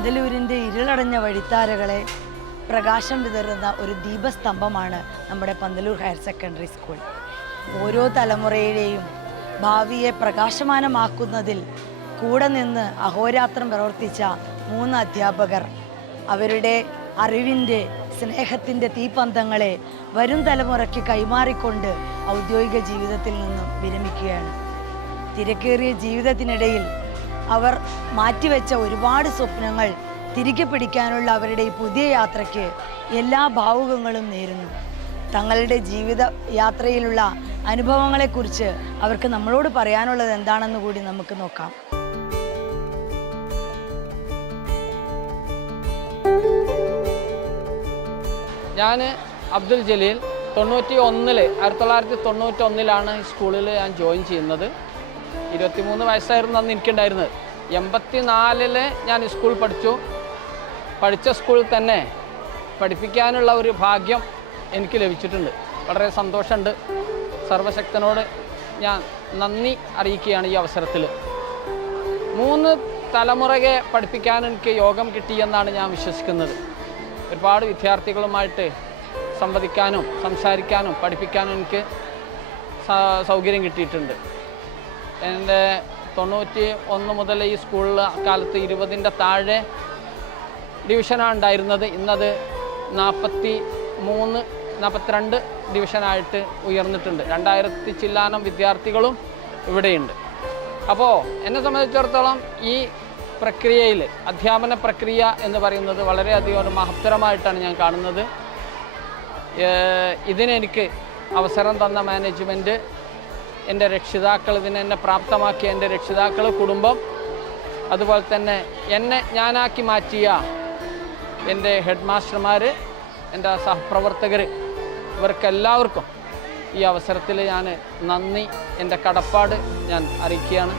പന്തലൂരിൻ്റെ ഇരുളടഞ്ഞ വഴിത്താരകളെ പ്രകാശം വിതറുന്ന ഒരു ദീപസ്തംഭമാണ് നമ്മുടെ പന്തലൂർ ഹയർ സെക്കൻഡറി സ്കൂൾ. ഓരോ തലമുറയിലെയും ഭാവിയെ പ്രകാശമാനമാക്കുന്നതിൽ കൂടെ നിന്ന് അഹോരാത്രം പ്രവർത്തിച്ച 3 അധ്യാപകർ അവരുടെ അറിവിൻ്റെ സ്നേഹത്തിൻ്റെ തീപ്പന്തങ്ങളെ വരും തലമുറയ്ക്ക് കൈമാറിക്കൊണ്ട് ഔദ്യോഗിക ജീവിതത്തിൽ നിന്നും വിരമിക്കുകയാണ്. തിരക്കേറിയ ജീവിതത്തിനിടയിൽ അവർ മാറ്റിവെച്ച ഒരുപാട് സ്വപ്നങ്ങൾ തിരികെ പിടിക്കാനുള്ള അവരുടെ ഈ പുതിയ യാത്രയ്ക്ക് എല്ലാ ഭാവുകങ്ങളും നേരുന്നു. തങ്ങളുടെ ജീവിത യാത്രയിലുള്ള അനുഭവങ്ങളെക്കുറിച്ച് അവർക്ക് നമ്മളോട് പറയാനുള്ളത് എന്താണെന്ന് കൂടി നമുക്ക് നോക്കാം. ഞാൻ അബ്ദുൽ ജലീൽ 1991 സ്കൂളിൽ ഞാൻ ജോയിൻ ചെയ്യുന്നത്. 23 വയസ്സായിരുന്നു അന്ന് എനിക്കുണ്ടായിരുന്നത്. 84 ഞാൻ സ്കൂൾ പഠിച്ച സ്കൂളിൽ തന്നെ പഠിപ്പിക്കാനുള്ള ഒരു ഭാഗ്യം എനിക്ക് ലഭിച്ചിട്ടുണ്ട്. വളരെ സന്തോഷമുണ്ട്. സർവശക്തനോട് ഞാൻ നന്ദി അറിയിക്കുകയാണ് ഈ അവസരത്തിൽ. 3 തലമുറയെ പഠിപ്പിക്കാൻ എനിക്ക് യോഗം കിട്ടിയെന്നാണ് ഞാൻ വിശ്വസിക്കുന്നത്. ഒരുപാട് വിദ്യാർത്ഥികളുമായിട്ട് സംവദിക്കാനും സംസാരിക്കാനും പഠിപ്പിക്കാനും എനിക്ക് സൗകര്യം കിട്ടിയിട്ടുണ്ട്. എൻ്റെ 91 മുതൽ ഈ സ്കൂളിൽ കാലത്ത് 20ൻ്റെ താഴെ ഡിവിഷനാണ് ഉണ്ടായിരുന്നത്. ഇന്നത് 42 ഡിവിഷനായിട്ട് ഉയർന്നിട്ടുണ്ട്. 2000 ചില്ലാനം വിദ്യാർത്ഥികളും ഇവിടെയുണ്ട്. അപ്പോൾ എന്നെ സംബന്ധിച്ചിടത്തോളം ഈ പ്രക്രിയയിൽ അധ്യാപന പ്രക്രിയ എന്ന് പറയുന്നത് വളരെയധികം ഒരു മഹത്തരമായിട്ടാണ് ഞാൻ കാണുന്നത്. ഇതിനെനിക്ക് അവസരം തന്ന മാനേജ്മെൻറ്റ്, എൻ്റെ രക്ഷിതാക്കൾ, ഇതിനെന്നെ പ്രാപ്തമാക്കിയ എൻ്റെ രക്ഷിതാക്കൾ, കുടുംബം, അതുപോലെ തന്നെ എന്നെ ഞാനാക്കി മാറ്റിയ എൻ്റെ ഹെഡ് മാസ്റ്റർമാർ, എൻ്റെ സഹപ്രവർത്തകർ, ഇവർക്കെല്ലാവർക്കും ഈ അവസരത്തിൽ ഞാൻ നന്ദി, എൻ്റെ കടപ്പാട് ഞാൻ അറിയിക്കുകയാണ്.